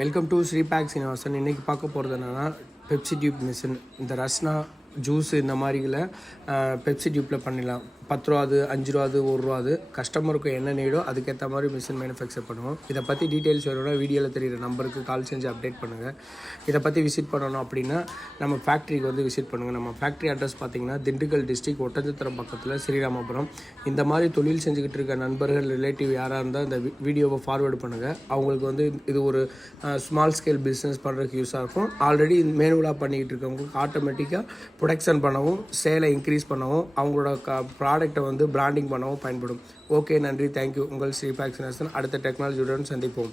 Welcome to ஸ்ரீபேக் Srinivasan. இன்றைக்கி பார்க்க போகிறது என்னென்னா பெப்சி டியூப் மிஷின். இந்த ரஸ்னா ஜூஸ் இந்த மாதிரிகளை பெப்சி டியூப்பில் பண்ணிடலாம். 10 ரூபாது, 5 ரூபாது, 1 ரூபாது கஸ்டமருக்கு என்ன நீடோ அதுக்கேற்ற மாதிரி மிஷின் மேனுஃபேக்சர் பண்ணுவோம். இதை பற்றி டீட்டெயில்ஸ் வேணும்னா வீடியோவில் தெரியுற நம்பருக்கு கால் செஞ்சு அப்டேட் பண்ணுங்கள். இதை பற்றி விசிட் பண்ணணும் அப்படின்னா நம்ம ஃபேக்ட்ரிக்கு வந்து விசிட் பண்ணுங்கள். நம்ம ஃபேக்ட்ரி அட்ரஸ் பார்த்திங்கன்னா திண்டுக்கல் டிஸ்ட்ரிக்ட் ஒட்டஞ்சத்திரம் பக்கத்தில் ஸ்ரீராமபுரம். இந்த மாதிரி தொழில் செஞ்சுக்கிட்டு இருக்க நண்பர்கள், ரிலேட்டிவ் யாராக இருந்தால் இந்த வீடியோவை ஃபார்வேர்டு பண்ணுங்கள். அவங்களுக்கு வந்து இது ஒரு ஸ்மால் ஸ்கேல் பிஸ்னஸ் பண்ணுறதுக்கு யூஸாக இருக்கும். ஆல்ரெடி மேனுவலாக பண்ணிக்கிட்டு இருக்கவங்களுக்கு ஆட்டோமேட்டிக்காக ப்ரொடக்ஷன் பண்ணவும், சேலை இன்க்ரீஸ் பண்ணவும், அவங்களோட ப்ராடக்டை வந்து பிராண்டிங் பண்ணவும் பயன்படும். ஓகே, நன்றி, தேங்க்யூ. உங்கள் ஸ்ரீபேக் சீனிவாசன். அடுத்த டெக்னாலஜியுடன் சந்திப்போம்.